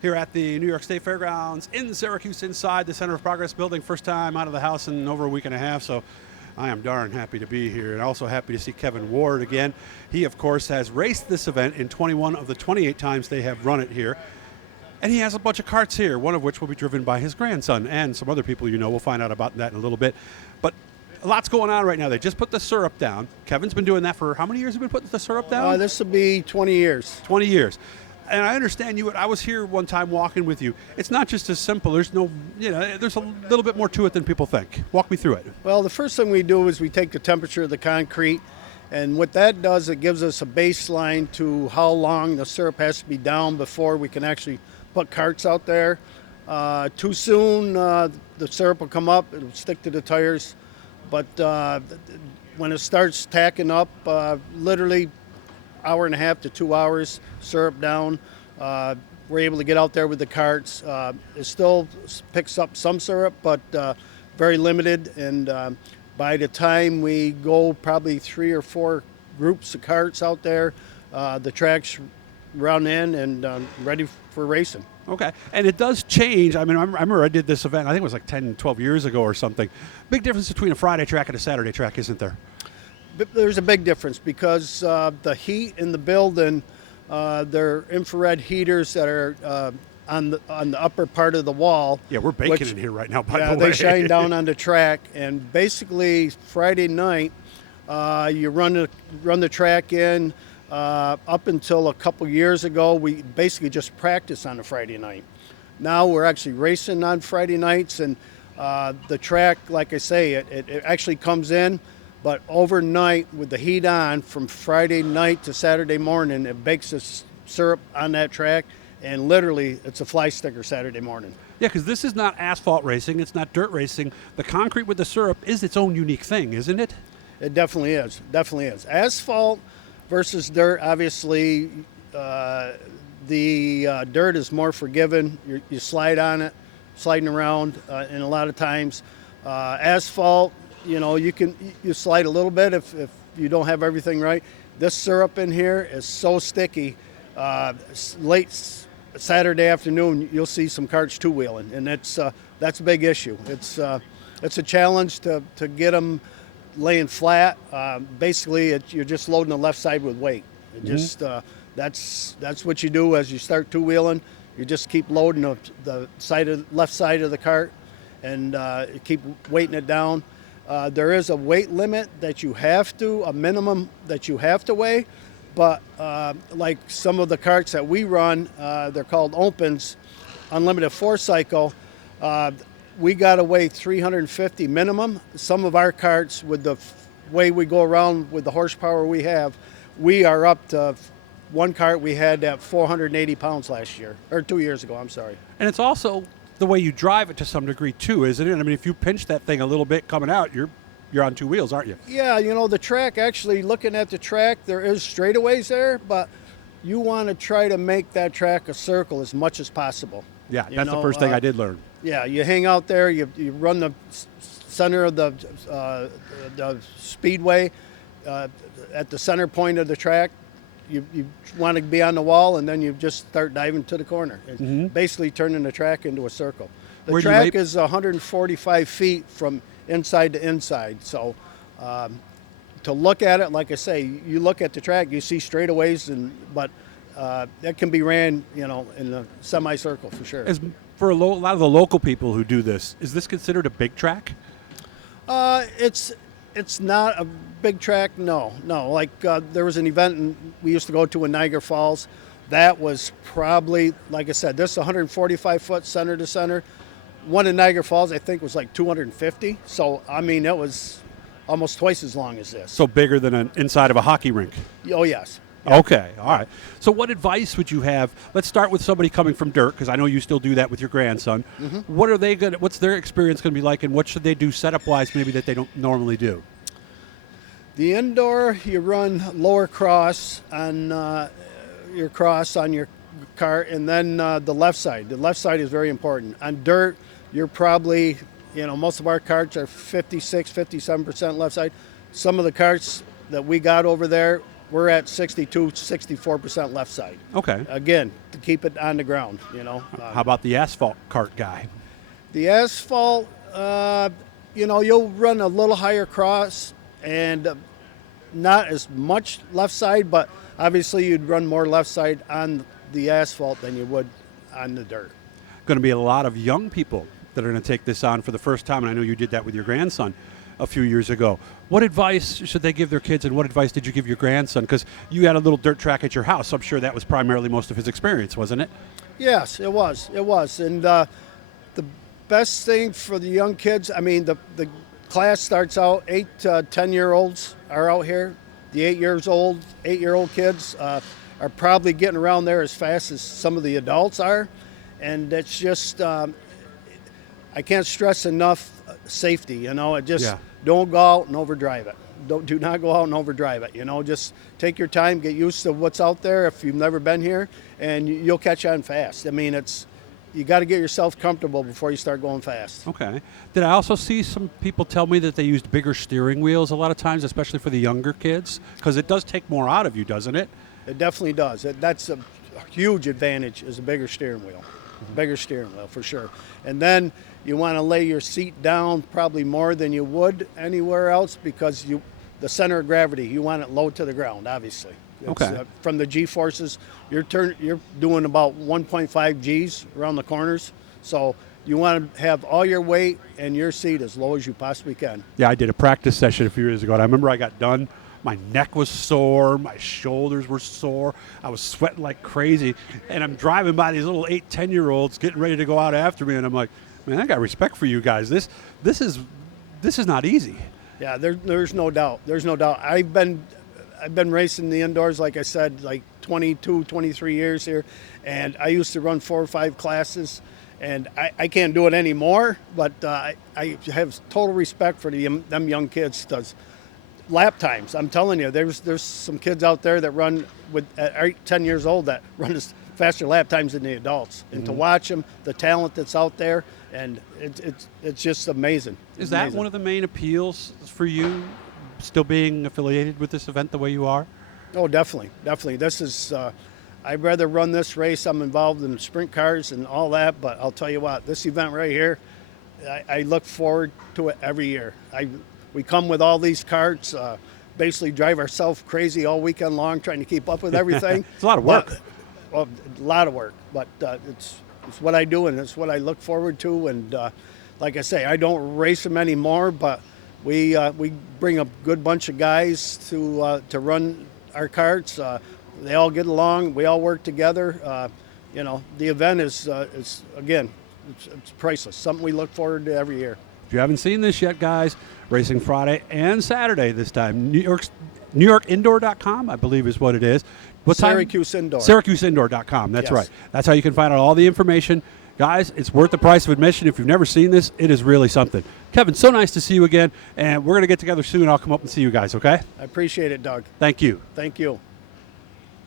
here at the New York State Fairgrounds in Syracuse inside the Center of Progress building. First time out of the house in over a week and a half, so I am darn happy to be here, and also happy to see Kevin Ward again. He, of course, has raced this event in 21 of the 28 times they have run it here. And he has a bunch of karts here, one of which will be driven by his grandson and some other people you know. We'll find out about that in a little bit. But a lot's going on right now. They just put the syrup down. Kevin's been doing that for how many years have you been putting the syrup down? This will be 20 years. 20 years. And I understand you. I was here one time walking with you. It's not just as simple. There's no, there's a little bit more to it than people think. Walk me through it. Well, the first thing we do is we take the temperature of the concrete, and what that does, it gives us a baseline to how long the syrup has to be down before we can actually put carts out there. Too soon, the syrup will come up, it'll stick to the tires. But when it starts tacking up, literally hour and a half to 2 hours, syrup down, we're able to get out there with the carts. It still picks up some syrup, but very limited. And by the time we go probably 3 or 4 groups of carts out there, the track's run in and ready for racing. Okay, and it does change. I mean, I remember I did this event, I think it was like 10, 12 years ago or something. Big difference between a Friday track and a Saturday track, isn't there? There's a big difference because the heat in the building, they're infrared heaters that are on the upper part of the wall. Yeah, we're baking in here right now, by the way. They shine down on the track, and basically Friday night, you run the track in. Up until a couple years ago, we basically just practiced on a Friday night. Now we're actually racing on Friday nights, and the track, like I say, it actually comes in, but overnight with the heat on from Friday night to Saturday morning, it bakes the syrup on that track, and literally it's a fly sticker Saturday morning. Yeah, because this is not asphalt racing, it's not dirt racing. The concrete with the syrup is its own unique thing, isn't it? It definitely is. Asphalt versus dirt, obviously, the dirt is more forgiving. You slide on it, sliding around, and a lot of times, asphalt, you slide a little bit if you don't have everything right. This syrup in here is so sticky. Late Saturday afternoon, you'll see some carts two-wheeling, and that's a big issue. It's a challenge to get them laying flat. Basically, you're just loading the left side with weight. That's what you do as you start two-wheeling. You just keep loading the left side of the cart and keep weighting it down. There is a weight limit that a minimum that you have to weigh, but like some of the carts that we run, they're called Elkins, unlimited 4-cycle. We got to weigh 350 minimum. Some of our carts, with the way we go around with the horsepower we are up to one cart we had at 480 pounds last year, or 2 years ago, I'm sorry. And it's also the way you drive it to some degree too, isn't it? I mean, if you pinch that thing a little bit coming out, you're on 2 wheels, aren't you? Yeah, the track, actually looking at the track, there is straightaways there, but you want to try to make that track a circle as much as possible. Yeah, that's the first thing I did learn. Yeah, you hang out there, you run the center of the speedway at the center point of the track. You want to be on the wall, and then you just start diving to the corner. Basically turning the track into a circle. The track is 145 feet from inside to inside. So to look at it, like I say, you look at the track, you see straightaways, but that can be ran, in a semicircle for sure. For a lot of the local people who do this, is this considered a big track? It's not a big track, no. Like there was an event we used to go to in Niagara Falls. That was probably, like I said, this is 145 foot center to center. One in Niagara Falls, I think, was like 250. So, I mean, it was almost twice as long as this. So bigger than an inside of a hockey rink? Oh, yes. Okay, all right. So what advice would you have? Let's start with somebody coming from dirt, because I know you still do that with your grandson. What's their experience going to be like, and what should they do setup-wise maybe that they don't normally do? The indoor, you run lower cross on your cart, and then the left side. The left side is very important. On dirt, you're probably, most of our carts are 56, 57% left side. Some of the carts that we got over there, we're at 62, 64% left side. Okay. Again, to keep it on the ground. How about the asphalt kart guy? The asphalt, you'll run a little higher cross and not as much left side, but obviously you'd run more left side on the asphalt than you would on the dirt. Going to be a lot of young people that are going to take this on for the first time, and I know you did that with your grandson a few years ago. What advice should they give their kids, and what advice did you give your grandson? Because you had a little dirt track at your house. I'm sure that was primarily most of his experience, wasn't it? Yes, it was. And the best thing for the young kids, the class starts out 8 to 10-year-olds are out here. The 8-year-old kids are probably getting around there as fast as some of the adults are. And it's just, I can't stress enough safety, Don't go out and overdrive it. Do not go out and overdrive it. Just take your time, get used to what's out there if you've never been here, and you'll catch on fast. You got to get yourself comfortable before you start going fast. Okay. Did I also see some people tell me that they used bigger steering wheels a lot of times, especially for the younger kids? Because it does take more out of you, doesn't it? It definitely does. That's a huge advantage, is a bigger steering wheel. Bigger steering wheel for sure. And then you want to lay your seat down probably more than you would anywhere else, because the center of gravity, you want it low to the ground, obviously. Okay. From the G-forces, you're doing about 1.5 Gs around the corners. So you want to have all your weight and your seat as low as you possibly can. Yeah, I did a practice session a few years ago, and I remember I got done. My neck was sore, my shoulders were sore, I was sweating like crazy, and I'm driving by these little 8, 10-year-olds getting ready to go out after me, and I'm like, man, I got respect for you guys. This is not easy. Yeah, there's no doubt. There's no doubt. I've been racing the indoors, like I said, like 22, 23 years here, and I used to run 4 or 5 classes, and I can't do it anymore, but I have total respect for them young kids. Lap times, I'm telling you, there's some kids out there that run at 8, 10 years old that run as faster lap times than the adults. And to watch them, the talent that's out there, and it's just amazing. Is that one of the main appeals for you, still being affiliated with this event the way you are? Oh, definitely. This is, I'd rather run this race. I'm involved in sprint cars and all that, but I'll tell you what, this event right here, I look forward to it every year. We come with all these carts, basically drive ourselves crazy all weekend long trying to keep up with everything. It's a lot of work. A lot of work, but it's what I do, and it's what I look forward to. And like I say, I don't race them anymore, but we bring a good bunch of guys to run our carts. They all get along. We all work together. The event is again, it's priceless. Something we look forward to every year. If you haven't seen this yet, guys, racing Friday and Saturday this time. NewYorkIndoor.com, I believe is what it is. What Syracuse Indoor. SyracuseIndoor.com, that's Yes. right. That's how you can find out all the information. Guys, it's worth the price of admission. If you've never seen this, it is really something. Kevin, so nice to see you again, and we're going to get together soon. I'll come up and see you guys, okay? I appreciate it, Doug. Thank you. Thank you.